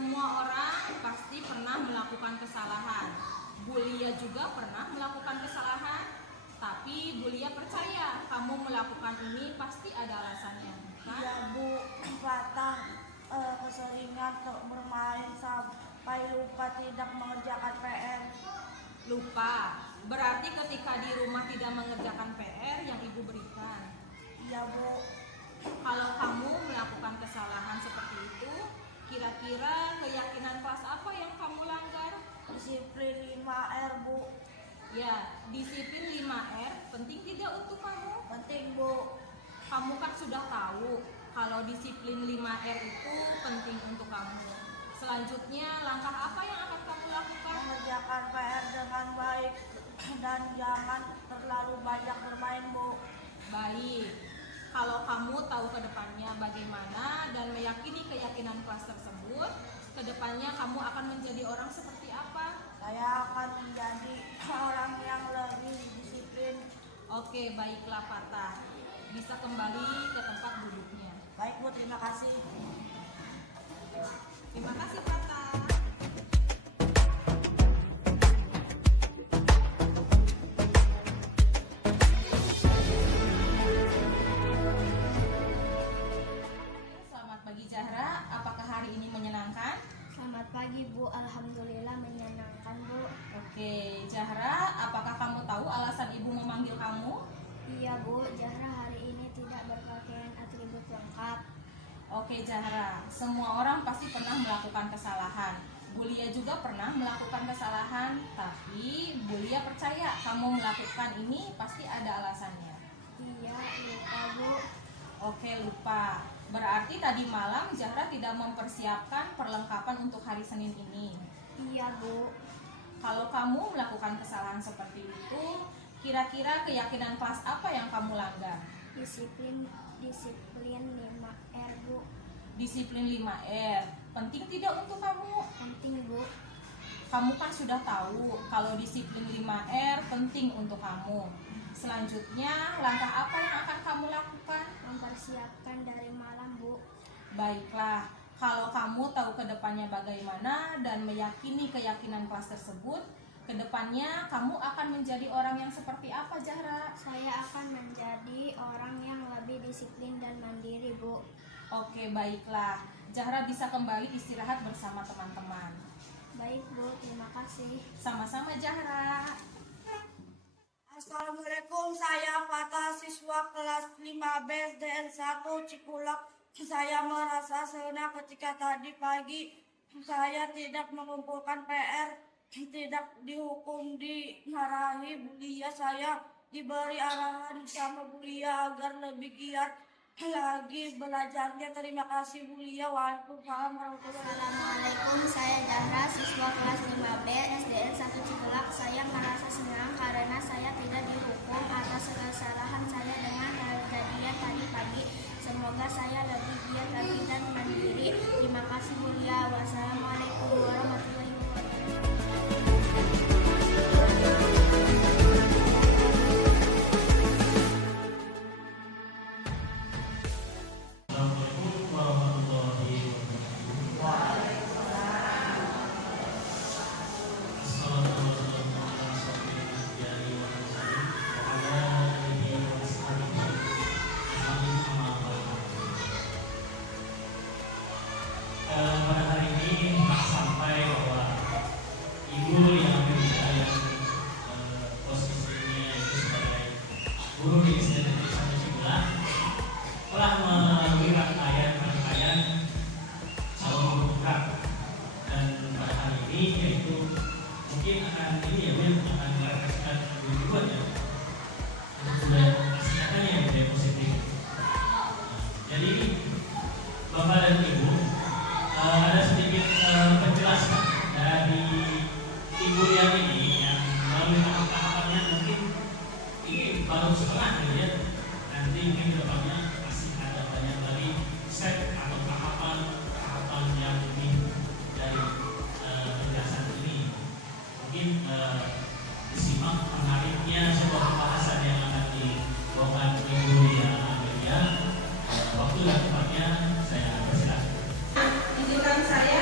Semua orang pasti pernah melakukan kesalahan. Bulia juga pernah melakukan kesalahan, tapi Bulia percaya kamu melakukan ini pasti ada alasannya, kan? Iya Bu, Fatah keseringan bermain sampai lupa tidak mengerjakan PR. Lupa, berarti ketika di rumah tidak mengerjakan PR yang ibu berikan. Iya Bu. Kalau kamu melakukan kesalahan seperti itu, kira-kira keyakinan kelas apa yang kamu langgar? Disiplin 5R Bu. Ya, disiplin 5R penting tidak untuk kamu? Penting Bu. Kamu kan sudah tahu kalau disiplin 5R itu penting untuk kamu. Selanjutnya, langkah apa yang akan kamu lakukan? Mengerjakan PR dengan baik dan jangan terlalu banyak bermain Bu. Baik, kalau kamu tahu ke depannya bagaimana dan meyakini keyakinan kelas tersebut, ke depannya kamu akan menjadi orang seperti apa? Saya akan menjadi orang yang lebih disiplin. Oke, baiklah Fatah. Bisa kembali ke tempat duduknya. Baik Bu, terima kasih. Terima kasih Fatah. Selamat pagi Zahra, apakah hari ini menyenangkan? Selamat pagi Bu, Alhamdulillah menyenangkan Bu. Oke, Zahra, apakah kamu tahu alasan ibu memanggil kamu? Iya Bu, Zahra hari ini tidak berpakaian atribut lengkap. Oke Zahra, semua orang pasti pernah melakukan kesalahan. Bulia juga pernah melakukan kesalahan, tapi Bulia percaya kamu melakukan ini pasti ada alasannya. Iya, lupa Bu. Oke, lupa. Berarti tadi malam Zahra tidak mempersiapkan perlengkapan untuk hari Senin ini. Iya Bu. Kalau kamu melakukan kesalahan seperti itu, kira-kira keyakinan kelas apa yang kamu langgar? Disiplin 5R Bu. Disiplin 5R, penting tidak untuk kamu? Penting Bu. Kamu kan sudah tahu kalau disiplin 5R penting untuk kamu. Selanjutnya, langkah apa yang akan kamu lakukan? Mempersiapkan dari malam Bu. Baiklah, kalau kamu tahu ke depannya bagaimana dan meyakini keyakinan kelas tersebut, ke depannya kamu akan menjadi orang yang seperti apa Zahra? Saya akan menjadi orang yang lebih disiplin dan mandiri Bu. Oke, baiklah. Zahra bisa kembali istirahat bersama teman-teman. Baik Bu, terima kasih. Sama-sama Zahra. Assalamualaikum, saya Fatah, siswa kelas 5B SDN 1 Cikulak. Saya merasa senang ketika tadi pagi saya tidak mengumpulkan PR, tidak dihukum, dimarahi Bulia. Saya diberi arahan sama Bulia agar lebih giat lagi belajarnya. Terima kasih Bulia. Waalaikumsalam warahmatullahi wabarakatuh. Assalamualaikum, saya Zahra, siswa kelas 5B SDN 1 Cikulak. Saya merasa senang karena saya tidak dihukum atas kesalahan saya dengan kejadian tadi pagi. Semoga saya lebih giat lagi dan mandiri. Terima kasih Bulia. Wassalamualaikum warahmatullahi wabarakatuh. Assalamualaikum warahmatullahi wabarakatuh. Pada hari ini sampai bahwa ibu yang yang posisinya itu sebagai guru di SDN 1 Cikulak telah melalui rangkaian calon pembuka, dan pada hari ini yaitu mungkin akan ini ya Bu, akan merefleksikan dua ya sudah kasihkan yang budaya positif. Jadi Bapak dan Ibu, ada sedikit penjelasan dari ibu yang ini yang melalui tahap-tahapannya mungkin ini baru setengah ya, nanti mungkin depannya masih ada banyak lagi step atau tahapan yang lebih dari penjelasan ini. Mungkin disimak menariknya sebuah pembahasan yang akan dibawakan Ibu yang Amelia. Waktu dan tempatnya saya persilakan. Izinkan saya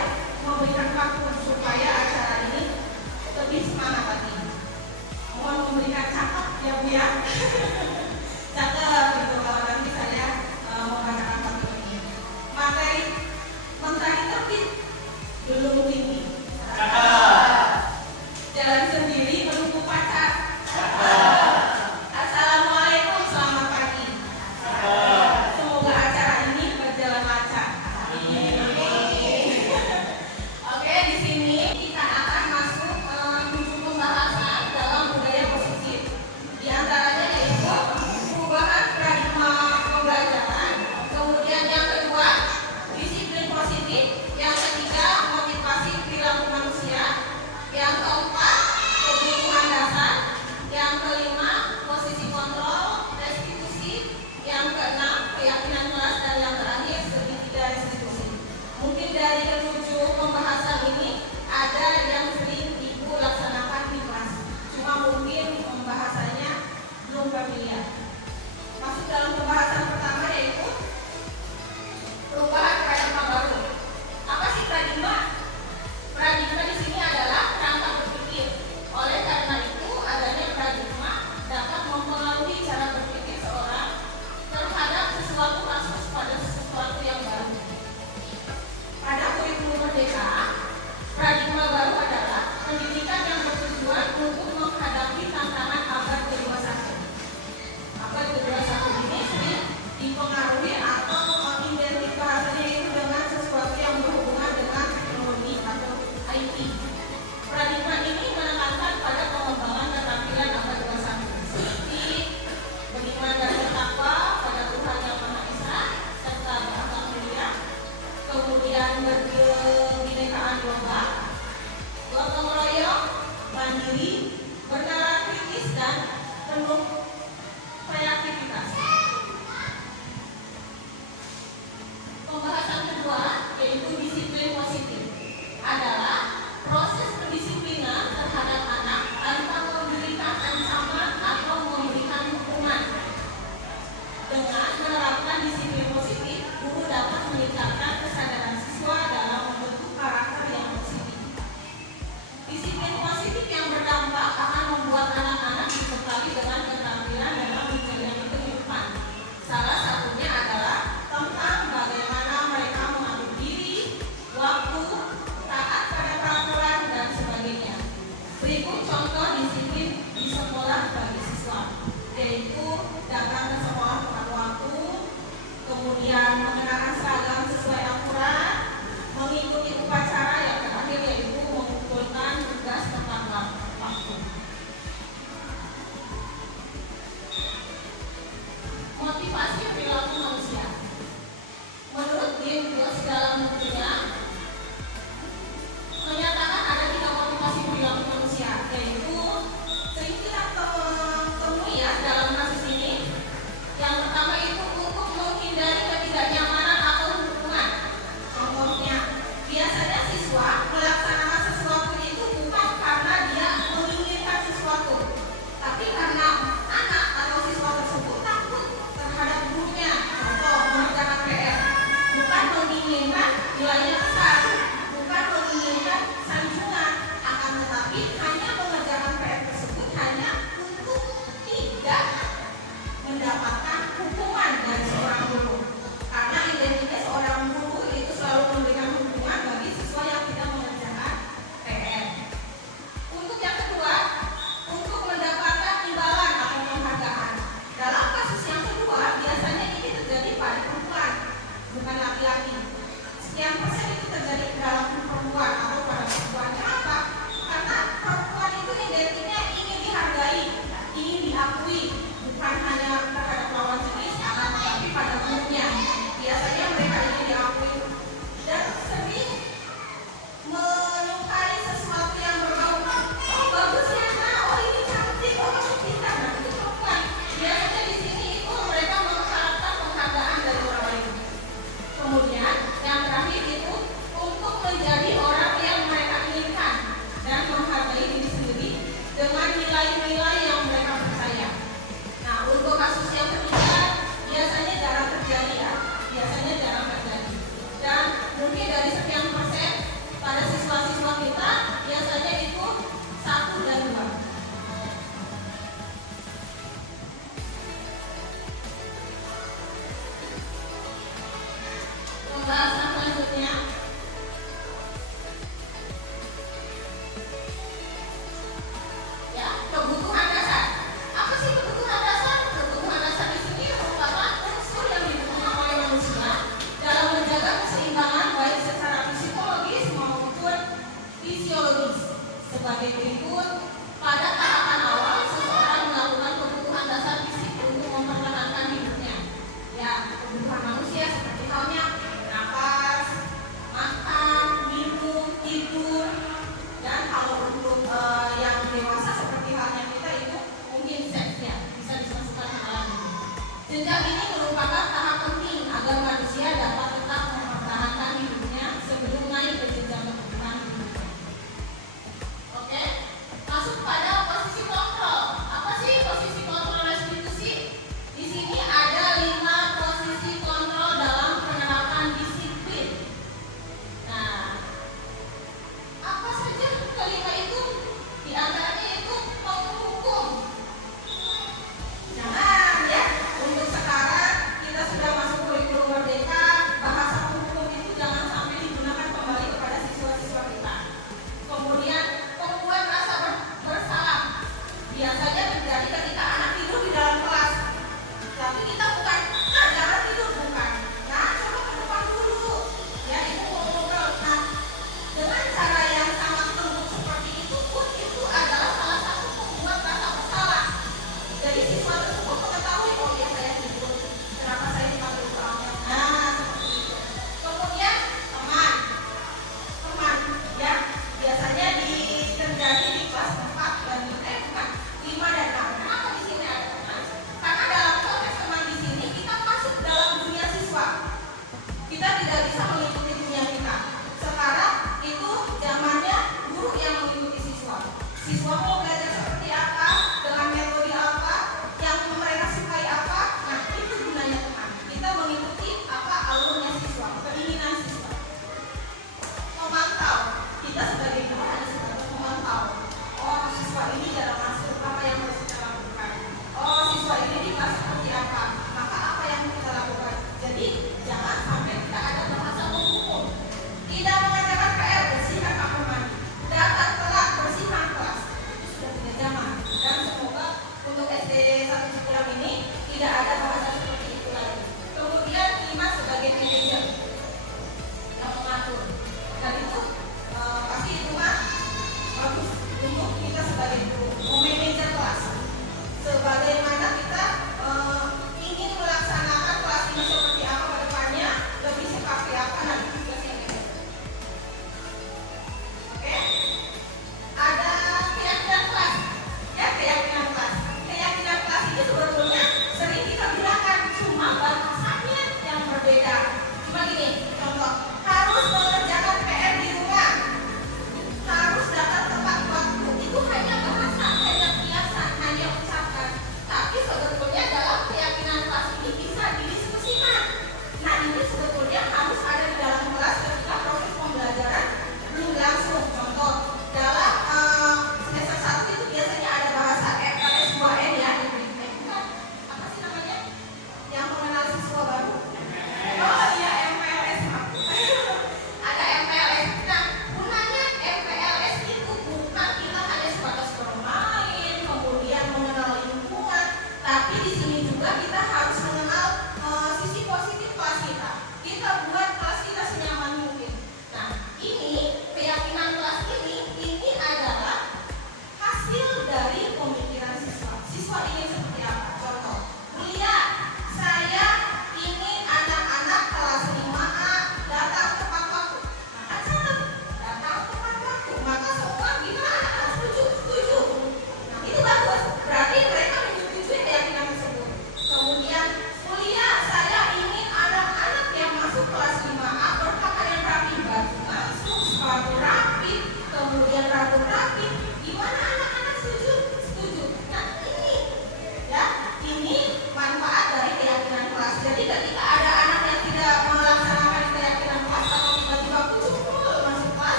sebagai berikut. Pada tahapan awal, seseorang melakukan kebutuhan dasar fisik untuk mempertahankan hidupnya. Ya, kebutuhan manusia seperti halnya napas, makan, minum, tidur, dan kalau untuk yang dewasa seperti halnya kita itu mungkin seks ya, bisa dimasukkan ke dalam ini. Jenjang ini merupakan tahap penting agar manusia dapat tetap mempertahankan hidupnya sebelum naik ke jenjang kebutuhan hidupnya. Oke, masuk pada posisi kontrol. Apa sih posisi kontrol restitusi? Di sini ada 5 posisi kontrol dalam penerapan disiplin. Nah, apa saja kelima itu? Di antaranya itu menghukum. Jangan ya, untuk sekarang kita sudah masuk kurikulum merdeka, bahasa hukum itu jangan sampai digunakan kembali kepada siswa-siswa kita. Kemudian membuat rasa bersalah. Biasanya terjadi ketika anak tidur di dalam kelas. Tapi kita bukan, jangan tidur, bukan. Nah, coba ke depan dulu. Ya, ibu mau ngobrol. Nah, dengan cara yang sangat lembut seperti itu pun itu adalah salah satu membuat rasa bersalah. Jadi siswa tersebut mengetahui, oh ya saya tidur, kenapa saya dipanggil soalnya. Nah, seperti itu. Kemudian teman, ya biasanya terjadi di kelas 4 dan 5 dan 6. Kenapa di sini ada teman? Karena dalam konteks teman di sini kita masuk dalam dunia siswa. Kita tidak bisa mengikuti dunia kita. Sekarang itu zamannya guru yang mengikuti siswa. Siswa mau belajar seperti apa, dengan metode apa, yang mereka sukai apa. Nah, itu gunanya teman. Kita mengikuti apa alurnya siswa, keinginan siswa. Memantau. Kita sebagai guru harus memantau. Oh, siswa ini jarang masuk, apa yang harus kita lakukan? Oh, siswa ini di kelas seperti apa? Maka apa yang kita lakukan? Jadi jangan sampai kita ada bahasa menghukum. Tidak mengerjakan PR, bersihkan kamar mandi. Datang telat, bersihkan kelas. Itu sudah tidak zaman. Dan semoga untuk SD 1 Cipulang ini tidak ada bahasa seperti itu lagi. Kemudian 5 sebagai manajer yang mengatur. Dan itu pasti itu mah bagus untuk kita sebagai guru memanajer kelas. Sebagaimana kita ingin melaksanakan kelas ini seperti apa ke depannya, lebih seperti apa nanti juga sih. Oke? Ada keyakinan kelas. Ya, keyakinan kelas. Keyakinan kelas ini sebetulnya sering kita bilangkan, cuma batasannya yang berbeda. Cuma gini, contoh, harus mengerjakan PR di rumah, harus datang tepat waktu. Itu hanya bahasa, hanya kiasan, hanya ucapan.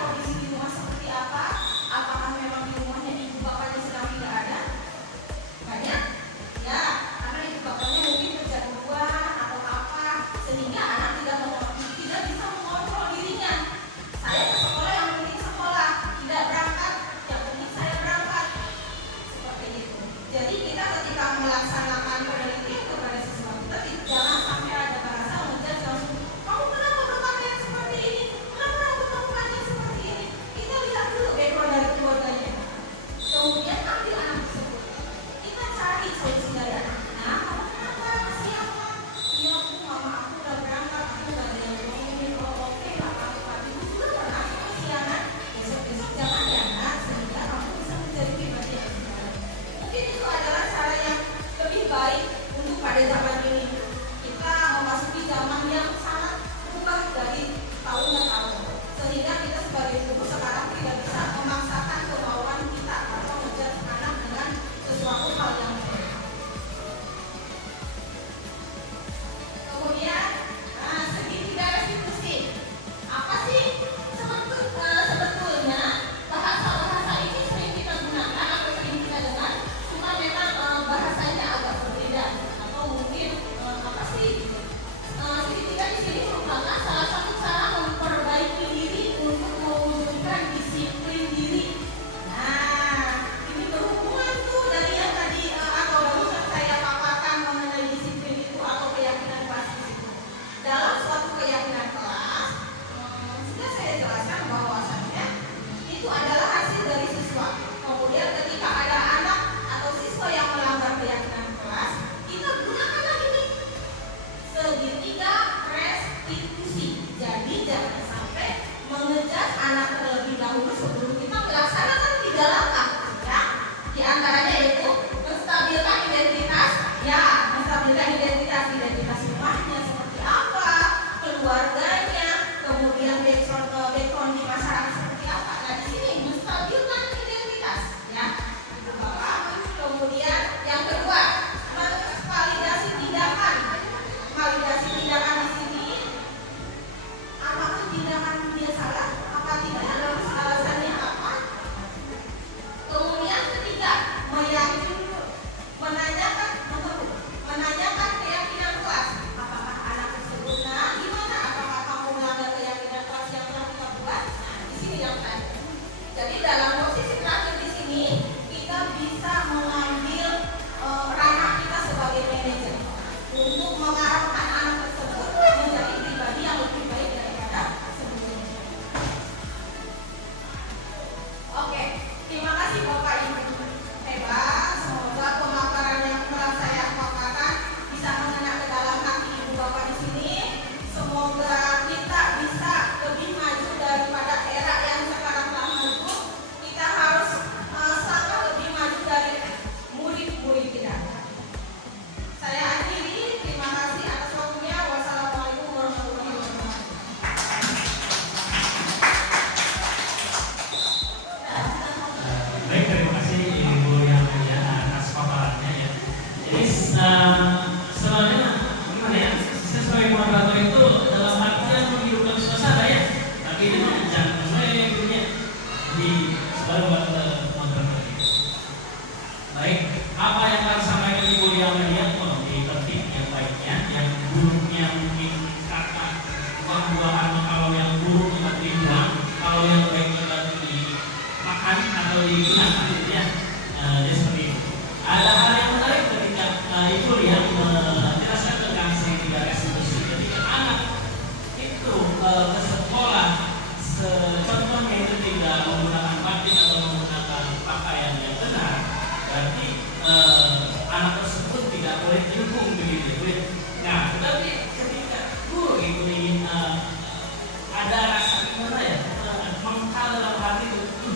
kondisi di rumah seperti apa? Apakah memang di rumahnya ibu bapaknya sedang tidak ada? Banyak? Ya, karena ibu bapaknya mungkin kerja keluar atau apa, sehingga anak tidak bisa mengontrol dirinya. Saya ke sekolah, yang penting sekolah, tidak berangkat, yang penting saya berangkat. Seperti itu. Jadi kita ketika melaksanakan penelitian kepada siswa kita, jangan sampai ada bahasa menjudge langsung, kamu kenapa berpakaian seperti ini? Kenapa rambut kamu panjang seperti ini? Kita lihat dulu background dari keluarganya. Kemudian ambil anak tersebut. Kita cari solusi dari anaknya. Kamu kenapa? Siapa? Iya bu, mama aku udah berangkat, aku udah ada yang ngomongin. Oh oke lah, kamu ibu juga pernah kesiangan. Besok-besok jangan ya nak, sehingga kamu bisa menjadi pribadi yang lebih baik. Mungkin itu adalah cara yang lebih baik untuk pada zaman ini. Kita memasuki zaman yang sangat berubah dari tahun ke tahun, sehingga kita sebagai guru sekarang tidak bisa memaksakan kemauan kita atau menjudge anak dengan sesuatu hal yang berbeda. Kemudian segitiga restitusi. Apa sih sebetulnya bahasa ini sering kita gunakan atau sering kita dengar, cuma memang bahasanya agak berbeda atau mungkin apa sih? Segitiga di sini merupakan salah satu cara memperbaiki diri untuk mewujudkan disiplin diri. Nah, ini berhubungan tuh dari yang tadi atau barusan saya paparkan mengenai disiplin itu atau keyakinan kelas di situ. Dalam suatu keyakinan kelas, sudah saya jelaskan bahwasannya itu adalah hasil dari siswa. Kemudian ketika ada anak atau siswa yang melanggar keyakinan kelas, kita gunakan lagi nih segitiga restitusi. Jadi jangan sampai mengejar anak terlebih dahulu sebelum kita melaksanakan 3 langkah. Ya, di antaranya yaitu menstabilkan identitas. Ya, menstabilkan identitas rumahnya seperti apa, keluarganya, kemudian background di masyarakat seperti apa. Nah di sini menstabilkan identitas. Ya, itu Bapak. Kemudian yang kedua, validasi tindakan. Validasi tindakan di sini, apakah tindakan dia salah? Apa tidak? Alasannya apa? Kemudian ketiga, menanyakan keyakinan kelas. Apakah anak tersebut gimana? Apakah kamu melanggar keyakinan kelas yang telah kita buat? Nah, di sini yang tadi. Jadi dalam posisi terakhir di sini kita bisa mengambil ranah kita sebagai manajer untuk mengarahkan anak tersebut menjadi pribadi yang lebih baik daripada sebelumnya. Oke, terima kasih Bapak Ibu. Hebat, semoga pemaparan yang telah saya paparkan bisa mengena ke dalam hati Ibu Bapak di sini. Semoga kita bisa lebih maju daripada era yang sekarang telah maju. Kita harus sangat lebih maju dari murid-murid kita. Saya akhiri, terima kasih atas waktunya. Wassalamualaikum warahmatullahi wabarakatuh. Baik, terima kasih Ibu yang mulia atas paparannya ya. Jadi sebenarnya gimana ya? Saya sebagai moderator itu dalam artian menghidupkan suasana ya. Tapi ini jangan mulai dunia di sebagai moderator ini. Baik, apa yang akan sampaikan Ibu yang mulia di tertib yang baiknya, yang buruknya mungkin kata buah-buahan, kalau yang buruk kita dibuang, kalau yang baik kita dimakan atau digunakan gitu ya. Jadi seperti itu. Ada hal yang menarik ketika Ibu yang menjelaskan tentang segitiga restitusi. Ketika anak itu ke sekolah, contohnya itu tidak menggunakan batik atau menggunakan pakaian yang benar, berarti anak tersebut tidak boleh dihukum begitu. Nah, tetapi ketika guru itu ingin ada rasa gimana ya, mengkal dalam hati itu,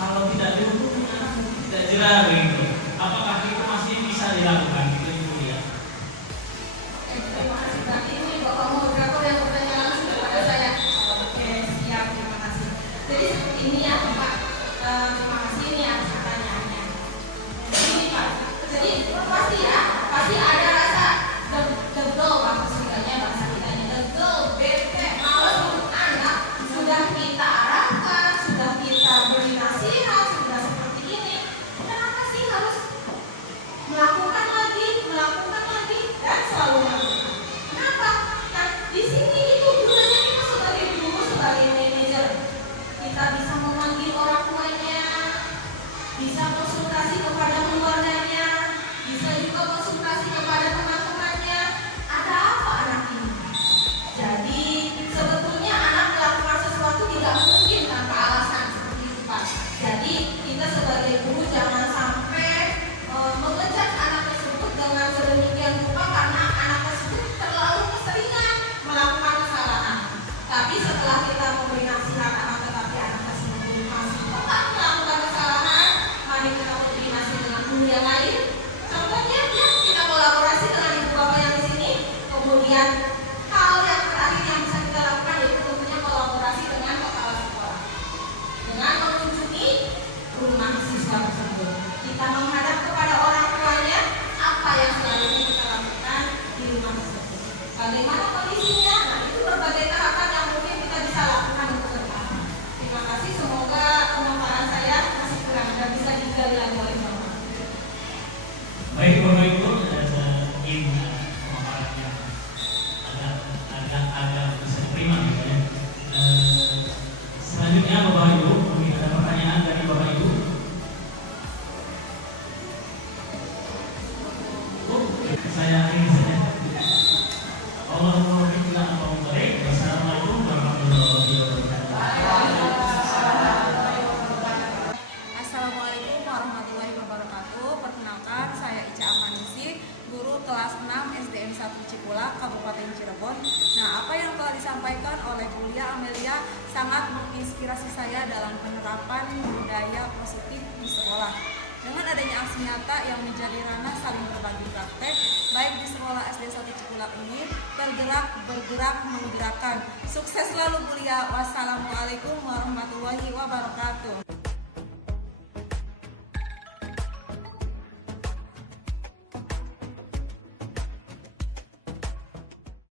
kalau tidak dihukum anak tidak jerah begitu. Apakah itu masih bisa dilakukan gitu Ibu ya? Terima kasih. Berarti ini Bapak moderator yang bertanya langsung kepada saya. Oke, siap, terima kasih. Jadi seperti ini ya Bapak. Terima kasih, ini atas pertanyaannya. Ini Pak. Jadi pasti ya, pasti ada rasa degel bahasa bahasa kita ini degel, bete, malas untuk anak sudah kita arahkan, digali lagi oleh Mama. Baik Bapak Ibu, ingin pemaparan yang agak bisa diterima gitu ya. Selanjutnya Bapak Ibu, mungkin ada pertanyaan dari Bapak Ibu. Saya akhiri saja. Assalamualaikum warahmatullahi wabarakatuh. Assalamualaikum warahmatullahi wabarakatuh. Perkenalkan, saya Ica Amanisi, guru kelas 6 SDN 1 Cikulak, Kabupaten Cirebon. Nah, apa yang telah disampaikan oleh Bu Lia Amelia sangat menginspirasi saya dalam penerapan budaya positif di sekolah. Dengan adanya aksi nyata yang menjadi ranah saling berbagi praktek, baik di sekolah SD 1 Cikulak ini, bergerak, menggerakkan. Sukses selalu Bu Lia. Wassalamualaikum warahmatullahi wabarakatuh.